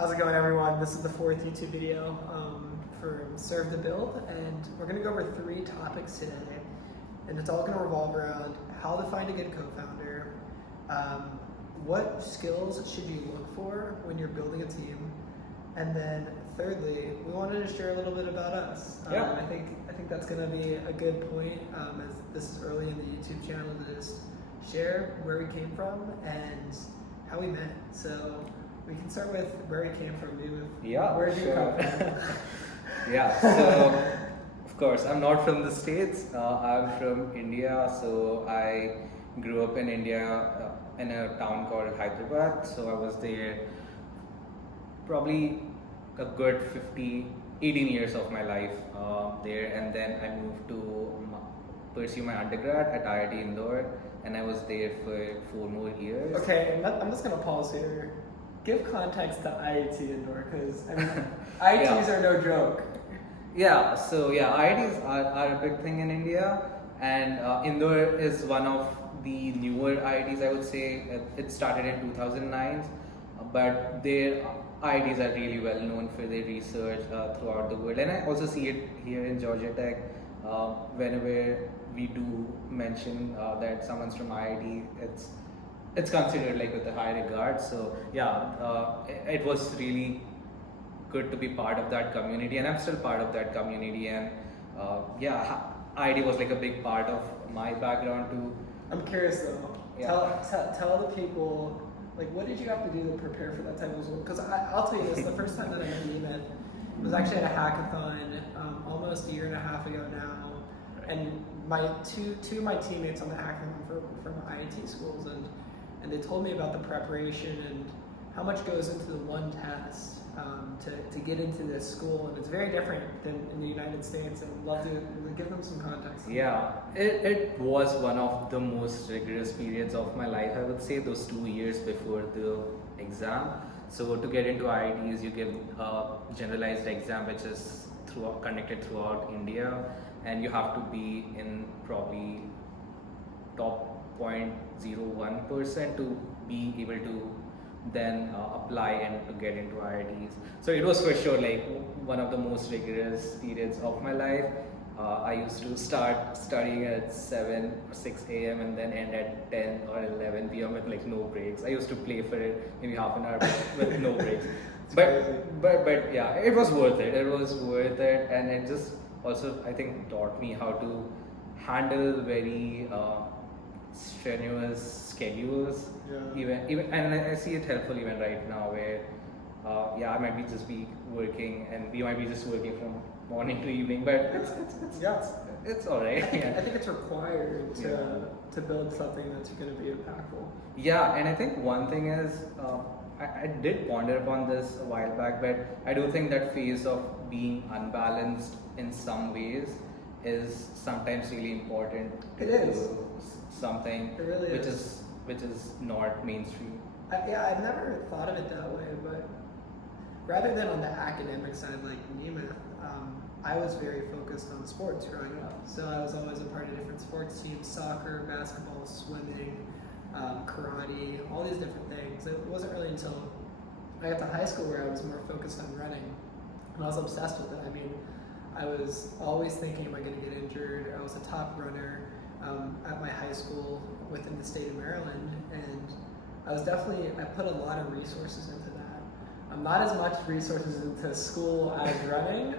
How's it going, everyone? This is the fourth YouTube video for Serve the Build, and we're going to go over 3 topics today, and it's all going to revolve around how to find a good co-founder, what skills should you look for when you're building a team, and then thirdly, we wanted to share a little bit about us. I think that's going to be a good point, as this is early in the YouTube channel, to just share where we came from and how we met. So we can start with where we came from. Where did you come from? So of course, I'm not from the States. I'm from India. So I grew up in India in a town called Hyderabad. So I was there probably a good 18 years of my life there, and then I moved to pursue my undergrad at IIT Indore, and I was there for 4 more years. Okay, I'm just going to pause here. Give context to IIT Indore, because I mean, IITs are no joke. IITs are a big thing in India, and Indore is one of the newer IITs, I would say. It started in 2009, but their IITs are really well known for their research throughout the world, and I also see it here in Georgia Tech. Whenever we do mention that someone's from IIT, it's considered like with a high regard. So it was really good to be part of that community, and I'm still part of that community. And IIT was like a big part of my background too. I'm curious though. Yeah. Tell the people, like, what did you have to do to prepare for that type of school? Because I'll tell you this: the first time that I met Nemath was actually at a hackathon almost a year and a half ago now, and my two of my teammates on the hackathon from IIT schools, and they told me about the preparation and how much goes into the one test to get into this school, and it's very different than in the United States, and I'd love to give them some context. Yeah, it was one of the most rigorous periods of my life, I would say, those 2 years before the exam. So to get into IITs, you give a generalized exam which is conducted throughout India, and you have to be in probably top 0.01% to be able to then apply and to get into IITs. So it was for sure like one of the most rigorous periods of my life. I used to start studying at 7 or 6 a.m. and then end at 10 or 11 p.m. with like no breaks. I used to play for it maybe half an hour with no breaks. But yeah, it was worth it. It was worth it, and it just also, I think, taught me how to handle very strenuous schedules. Even and I see it helpful even right now, where I might be working, and we might be just working from morning to evening, but it's all right. I think it's required to build something that's going to be impactful. Yeah, and I think one thing is, I did ponder upon this a while back, but I do think that phase of being unbalanced in some ways is sometimes really important to do something really which is not mainstream. I've never thought of it that way, but rather than on the academic side like Nemath, I was very focused on sports growing up. So I was always a part of different sports teams: soccer, basketball, swimming, karate, all these different things. It wasn't really until I got to high school where I was more focused on running, and I was obsessed with it. I mean, I was always thinking, am I going to get injured? I was a top runner at my high school within the state of Maryland, and I put a lot of resources into that. Not as much resources into school as running,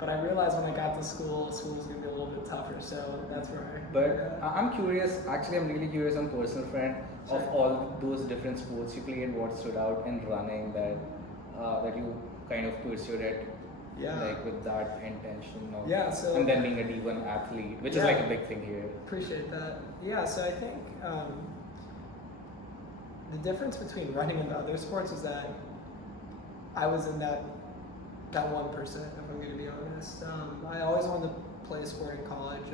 but I realized when I got to school was going to be a little bit tougher, so that's where I'm curious, actually I'm really curious on personal front of all those different sports you played, what stood out in running that you kind of pursued it. Like with that intention of, and then being a D1 athlete, which is like a big thing here. Appreciate that. So I think the difference between running and other sports is that I was in that 1%, if I'm going to be honest. I always wanted to play a sport in college.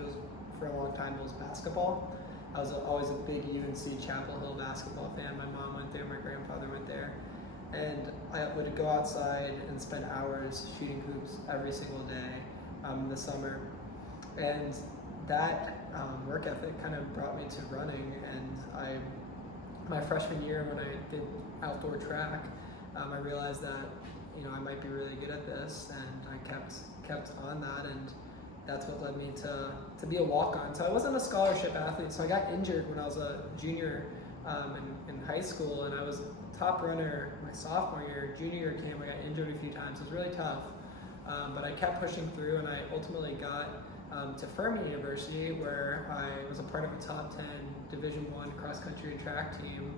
For a long time, it was basketball. I was always a big UNC Chapel Hill basketball fan. My mom went there, my grandfather went there. And I would go outside and spend hours shooting hoops every single day in the summer. And that work ethic kind of brought me to running. And my freshman year when I did outdoor track, I realized that I might be really good at this, and I kept on that, and that's what led me to be a walk-on. So I wasn't a scholarship athlete, so I got injured when I was a junior in high school, and I was top runner my sophomore year. Junior year came, I got injured a few times. It was really tough, but I kept pushing through, and I ultimately got to Furman University, where I was a part of a top 10 Division I cross-country and track team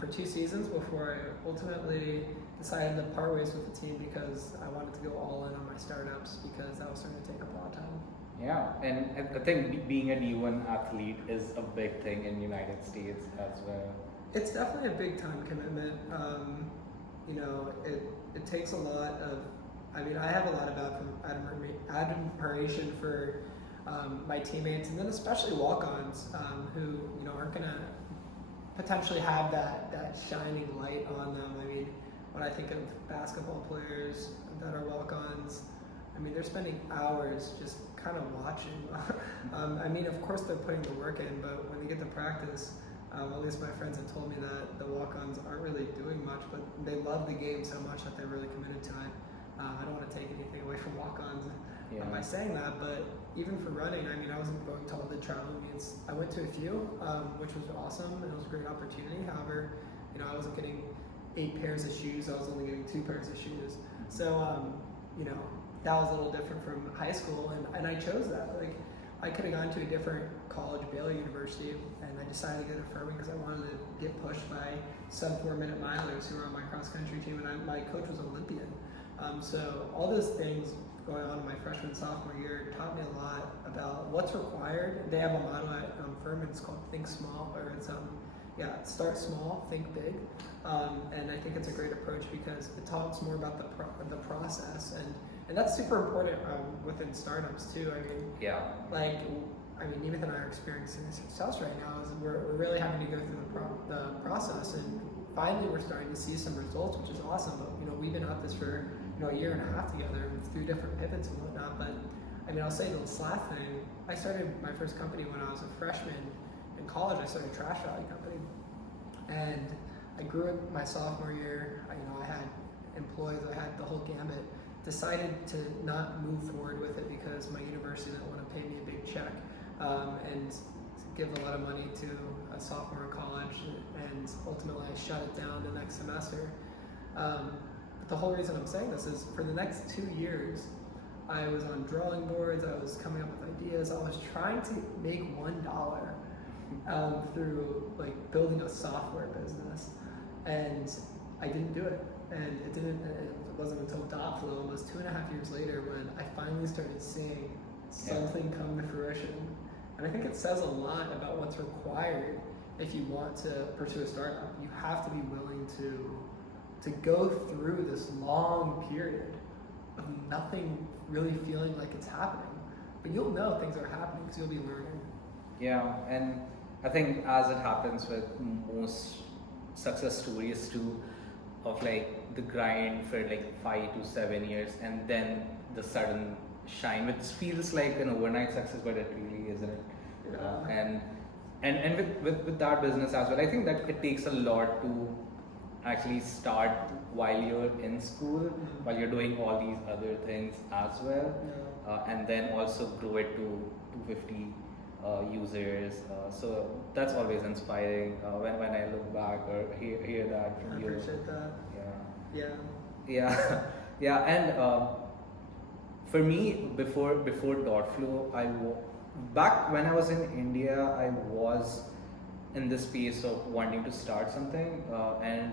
for 2 seasons before I ultimately decided to part ways with the team because I wanted to go all in on my startups because that was starting to take up a lot of time. Yeah, and I think being a D1 athlete is a big thing in the United States as well. It's definitely a big time commitment. It takes a lot of, I have a lot of admiration for my teammates, and then especially walk-ons who aren't going to potentially have that shining light on them. When I think of basketball players that are walk-ons, they're spending hours just kind of watching. Of course they're putting the work in, but when they get to practice, at least my friends have told me that the walk-ons aren't really doing much, but they love the game so much that they're really committed to it. I don't want to take anything away from walk-ons by saying that, but even for running, I wasn't going to all the travel meets. I went to a few, which was awesome, and it was a great opportunity. However, I wasn't getting 8 pairs of shoes. I was only getting 2 pairs of shoes. So, that was a little different from high school, and I chose that. I could have gone to a different college, Baylor University, and I decided to go to Furman because I wanted to get pushed by sub 4-minute milers who were on my cross-country team, and my coach was Olympian. So all those things going on in my freshman, sophomore year taught me a lot about what's required. They have a motto at Furman, it's called Think Small, or it's start small, think big. And I think it's a great approach because it talks more about the process, and that's super important within startups too. Nemath and I are experiencing success right now. Is we're really having to go through the process, and finally we're starting to see some results, which is awesome. But we've been at this for a year and a half together through different pivots and whatnot. But I'll say the last thing. I started my first company when I was a freshman in college. I started a trash value company, and I grew it my sophomore year. I had employees. I had the whole gambit. Decided to not move forward with it because my university didn't want to pay me a big check and give a lot of money to a sophomore in college, and ultimately I shut it down the next semester. But the whole reason I'm saying this is for the next 2 years, I was on drawing boards, I was coming up with ideas, I was trying to make $1 through building a software business, and I didn't do it. And it wasn't until Dotflow, almost 2.5 years later, when I finally started seeing something come to fruition. And I think it says a lot about what's required if you want to pursue a startup. You have to be willing to go through this long period of nothing really feeling like it's happening. But you'll know things are happening because you'll be learning. Yeah, and I think as it happens with most success stories too, of the grind for 5 to 7 years, and then the sudden shine, which feels like an overnight success, but it really isn't. Yeah. And with that business as well, I think that it takes a lot to actually start while you're in school, while you're doing all these other things as well, and then also grow it to 250 users. So that's always inspiring when I look back or hear that from you. I appreciate that. Yeah. And for me, before Dotflow, back when I was in India, I was in the space of wanting to start something, and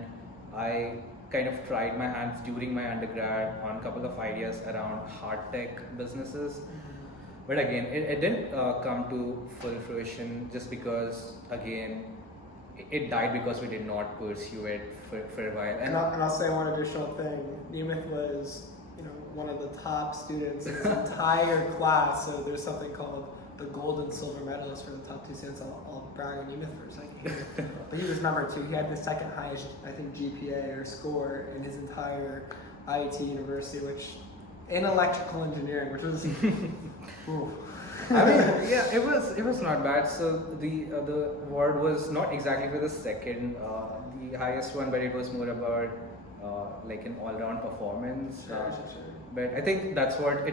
I kind of tried my hands during my undergrad on a couple of ideas around hard tech businesses. But again, it didn't come to full fruition just because, again, it died because we did not pursue it for a while. And I'll say one additional thing. Nemath was, one of the top students in his entire class. So there's something called the gold and silver medalist for the top 2 students. I'll brag on Nemath for a second here. But he was number 2. He had the second highest, I think, GPA or score in his entire IIT university, which in electrical engineering, which was it was not bad. So the award was not exactly for the second, the highest one, but it was more about like an all-round performance. Sure. But I think that's what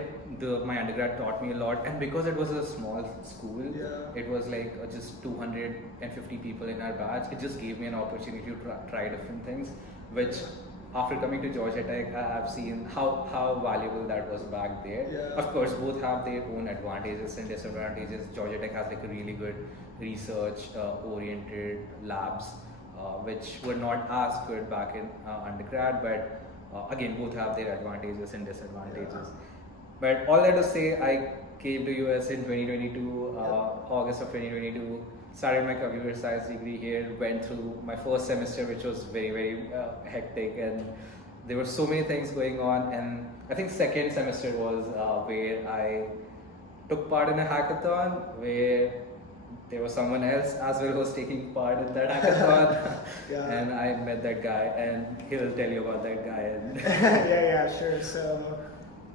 my undergrad taught me a lot, and because it was a small school, it was like just 250 people in our batch. It just gave me an opportunity to try different things, which after coming to Georgia Tech, I've seen how valuable that was back there. Yeah. Of course, both have their own advantages and disadvantages. Georgia Tech has like a really good research oriented labs, which were not as good back in undergrad, but again, both have their advantages and disadvantages. Yeah. But all that to say, I came to US in 2022, August of 2022, started my computer science degree here, went through my first semester, which was very, very hectic, and there were so many things going on. And I think second semester was where I took part in a hackathon, where there was someone else as well who was taking part in that hackathon. And I met that guy, and he'll tell you about that guy. yeah, sure.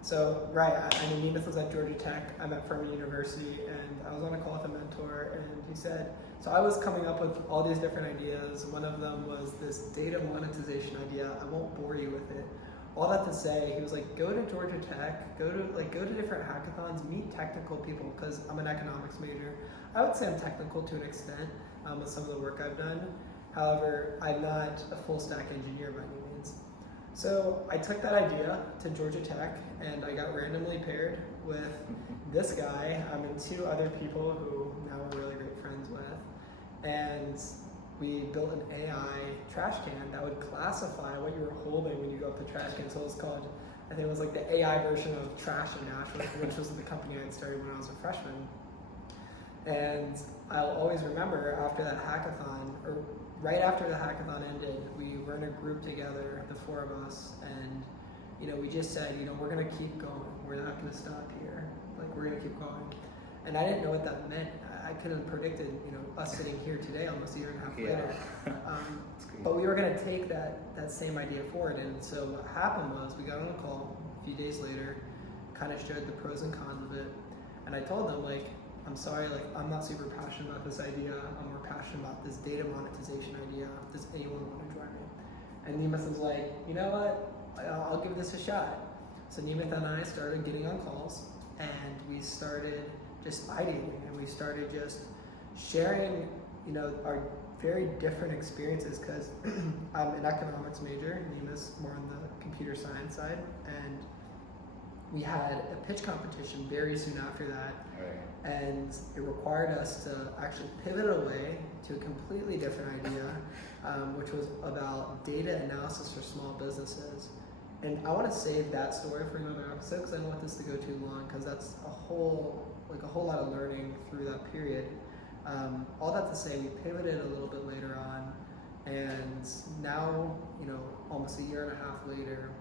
So right, I mean, Nemath was at Georgia Tech. I'm at Furman University, and I was on a call with a mentor, and he said, so I was coming up with all these different ideas. One of them was this data monetization idea. I won't bore you with it. All that to say, he was like, go to Georgia Tech, go to different hackathons, meet technical people, because I'm an economics major. I would say I'm technical to an extent with some of the work I've done. However, I'm not a full stack engineer by any means. So I took that idea to Georgia Tech, and I got randomly paired with this guy and two other people who now we're really great friends with. And we built an AI trash can that would classify what you were holding when you go up the trash can. So it was called, I think it was like the AI version of Trash and Dash, which was the company I had started when I was a freshman. And I'll always remember after that hackathon, or right after the hackathon ended, we were in a group together, the four of us, and we just said, we're gonna keep going. We're not gonna stop here. Like, we're gonna keep going. And I didn't know what that meant. I couldn't have predicted, us sitting here today, almost a year and a half later. But we were gonna take that same idea forward. And so what happened was we got on a call a few days later, kind of showed the pros and cons of it, and I told them, like, I'm sorry, like, I'm not super passionate about this idea. I'm more passionate about this data monetization idea. Does anyone want to join me? And Nemath was like, you know what? I'll give this a shot. So Nemath and I started getting on calls, and we started just ideating, and we started just sharing, our very different experiences, because I'm an economics major, Nemath's more on the computer science side, and we had a pitch competition very soon after that. And it required us to actually pivot away to a completely different idea, which was about data analysis for small businesses. And I want to save that story for another episode, because I don't want this to go too long, because that's a whole lot of learning through that period. All that to say, we pivoted a little bit later on, and now, almost a year and a half later,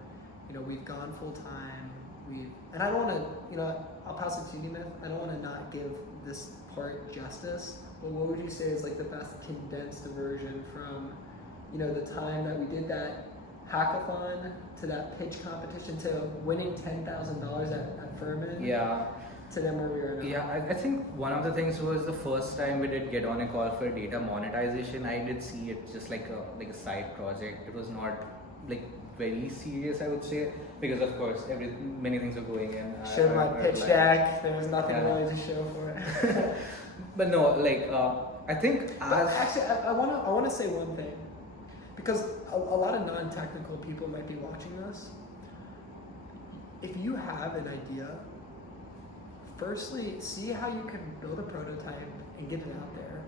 we've gone full time. And I don't want to, I'll pass it to you, Nemath. I don't want to not give this part justice, but what would you say is like the best condensed version from, the time that we did that hackathon to that pitch competition to winning $10,000 at Furman? Yeah. To then where we are now. Yeah, I think one of the things was the first time we did get on a call for data monetization. I did see it just like a side project. It was not like very serious, I would say, because of course many things were going in. Showed my pitch deck. There was nothing really to show for it. But no, like I think actually, I want to say one thing, because a lot of non-technical people might be watching this. If you have an idea, firstly, see how you can build a prototype and get it out there.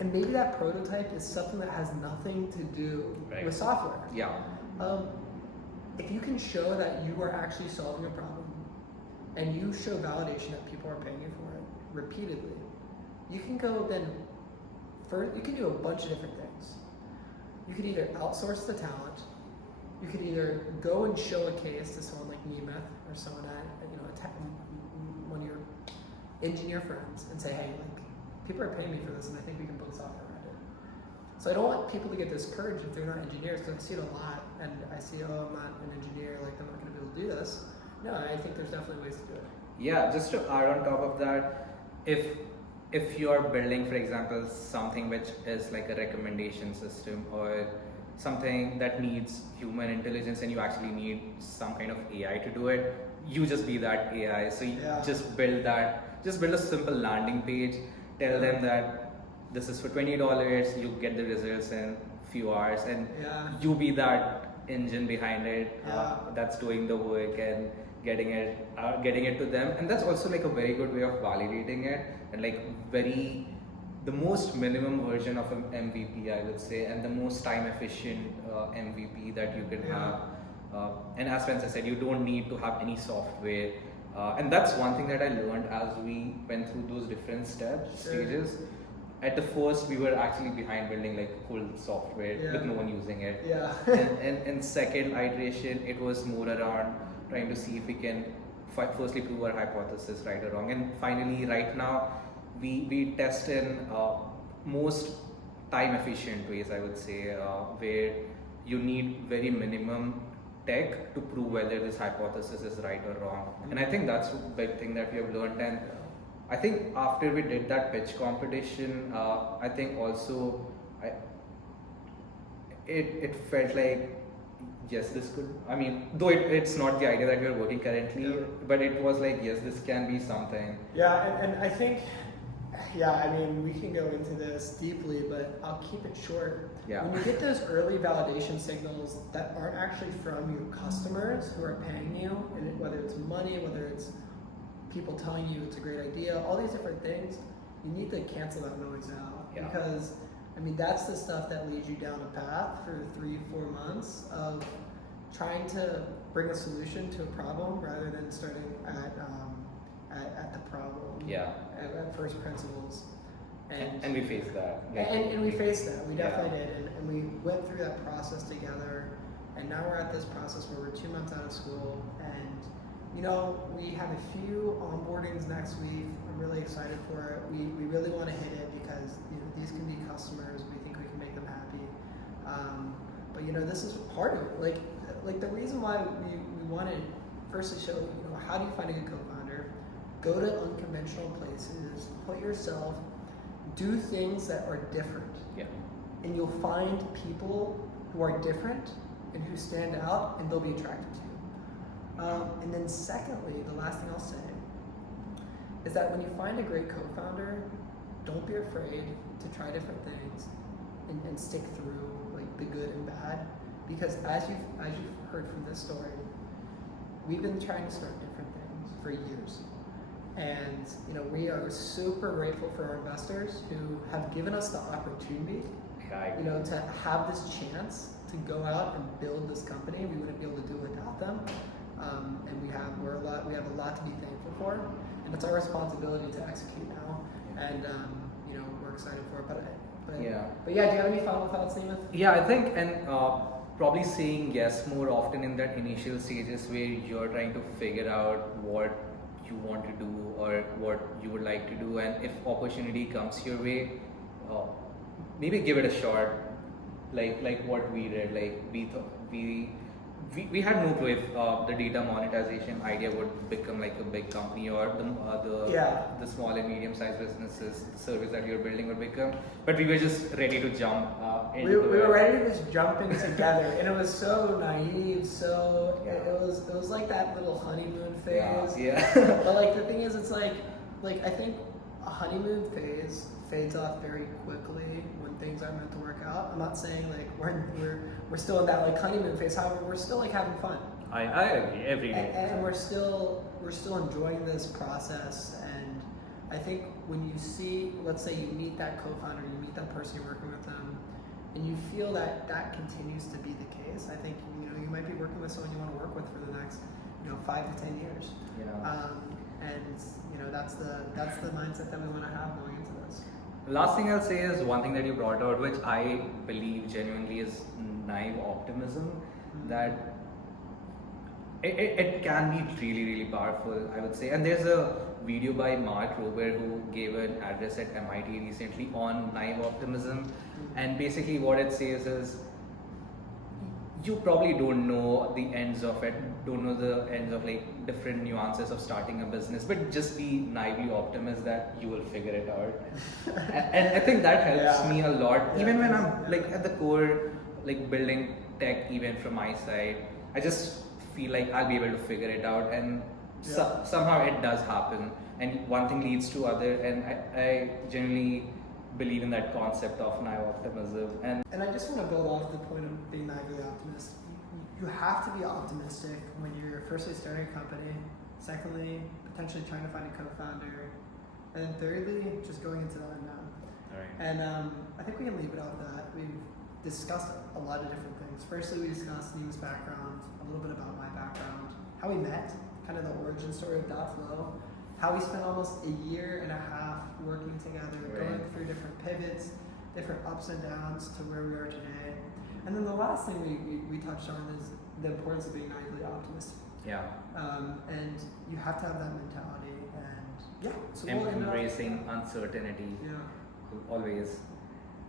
And maybe that prototype is something that has nothing to do with software. Yeah. If you can show that you are actually solving a problem, and you show validation that people are paying you for it repeatedly, you can go then, you can do a bunch of different things. You could either outsource the talent, you could either go and show a case to someone like Nemath or someone at, one of your engineer friends and say, hey, like, people are paying me for this and I think we can build software around it. So I don't want people to get discouraged if they're not engineers, because I see it a lot, and I see, I'm not an engineer, like, I'm not going to be able to do this. No, I think there's definitely ways to do it. Yeah, just to add on top of that, if you're building, for example, something which is like a recommendation system, or something that needs human intelligence and you actually need some kind of AI to do it, you just be that AI. So you just build a simple landing page, tell them that this is for $20, you get the results in few hours, and you be that engine behind it that's doing the work and getting it to them. And that's also like a very good way of validating it, and like the most minimum version of an MVP, I would say, and the most time efficient MVP that you can have. And as Spencer said, you don't need to have any software. And that's one thing that I learned as we went through those different stages. At the first, we were actually behind building like full software with no one using it. And second iteration, it was more around trying to see if we can firstly prove our hypothesis right or wrong. And finally, right now, we test in most time efficient ways, I would say, where you need very minimum tech to prove whether this hypothesis is right or wrong. And I think that's a big thing that we have learned. And I think after we did that pitch competition, I think also it felt like, yes, this could, I mean, though it's not the idea that we're working currently, but it was like, yes, this can be something. Yeah, and I think, I mean, we can go into this deeply, but I'll keep it short. When you get those early validation signals that aren't actually from your customers who are paying you, and whether it's money, whether it's people telling you it's a great idea, all these different things, you need to cancel that noise out. Because, I mean, that's the stuff that leads you down a path for 3-4 months of trying to bring a solution to a problem rather than starting at the problem. At first principles. And we faced that. And we faced that. We definitely did. And we went through that process together. And now we're at this process where we're 2 months out of school. And, you know, we have a few onboardings next week. I'm really excited for it. We really want to hit it because, you know, these can be customers. We think we can make them happy. But, you know, this is part of it. Like the reason why we wanted first to show, you know, how do you find a good co-founder? Go to unconventional places, put yourself, do things that are different. And you'll find people who are different and who stand out, and they'll be attracted to you. And then secondly, the last thing I'll say is that when you find a great co-founder, don't be afraid to try different things and stick through like the good and bad. Because as you've heard from this story, we've been trying to start different things for years. And you know, we are super grateful for our investors who have given us the opportunity, you know, to have this chance to go out and build this company. We wouldn't be able to do it without them. And we have a lot to be thankful for, and it's our responsibility to execute now. And you know, we're excited for it. But do you have any final thoughts, Nemath? Yeah, I think, and probably saying yes more often in that initial stages where you're trying to figure out what you want to do or what you would like to do, and if opportunity comes your way, maybe give it a shot. Like what we did. Like we had no clue if the data monetization idea would become like a big company, or the small and medium sized businesses, the service that you're building would become. But we were just ready to jump into we were ready to just jump in together, and it was so naive. So it was like that little honeymoon phase. But like the thing is, it's like I think a honeymoon phase fades off very quickly when things aren't meant to work out. I'm not saying like we're still in that like honeymoon phase. However, we're still like having fun. I agree every day. And we're still enjoying this process. And I think when you see, let's say you meet that co-founder, you meet that person you're working with them, and you feel that continues to be the case, I think, you know, you might be working with someone you want to work with for the next, you know, 5 to 10 years. And you know, that's the mindset that we want to have going into this. Last thing I'll say is one thing that you brought out, which I believe genuinely is naive optimism, that it can be really, really powerful, I would say. And there's a video by Mark Rober who gave an address at MIT recently on naive optimism. And basically what it says is, you probably don't know the ends of it, don't know the ends of like different nuances of starting a business, but just be naively optimist that you will figure it out. And I think that helps me a lot, even when I'm like at the core, like building tech even from my side, I just feel like I'll be able to figure it out, and somehow it does happen, and one thing leads to other, and I generally believe in that concept of now optimism. And I just want to build off the point of being naively optimist. You have to be optimistic when you're firstly starting a company, secondly, potentially trying to find a co-founder, and then thirdly, just going into the unknown. All right. And I think we can leave it off that. We've discussed a lot of different things. Firstly, we discussed Neem's background, a little bit about my background, how we met, kind of the origin story of .flow, how we spent almost a year and a half working together, going through different pivots, different ups and downs to where we are today. And then the last thing we touched on is the importance of being naively optimistic. Yeah. And you have to have that mentality. And yeah, so Embracing uncertainty. Yeah. Always.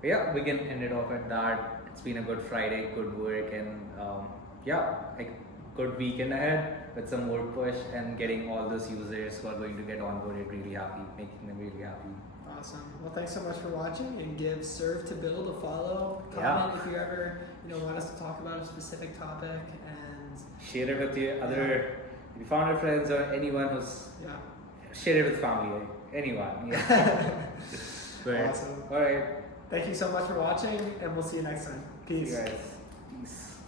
But yeah, we can end it off at that. It's been a good Friday, good work, and like good weekend ahead with some more push and getting all those users who are going to get onboarded really happy, making them really happy. Awesome. Well, thanks so much for watching, and give Serve to Build a follow. Comment if you ever want us to talk about a specific topic, and share it with your other founder friends or anyone who's share it with family, anyone. Yeah. Awesome. All right. Thank you so much for watching, and we'll see you next time. Peace. See you guys. Peace.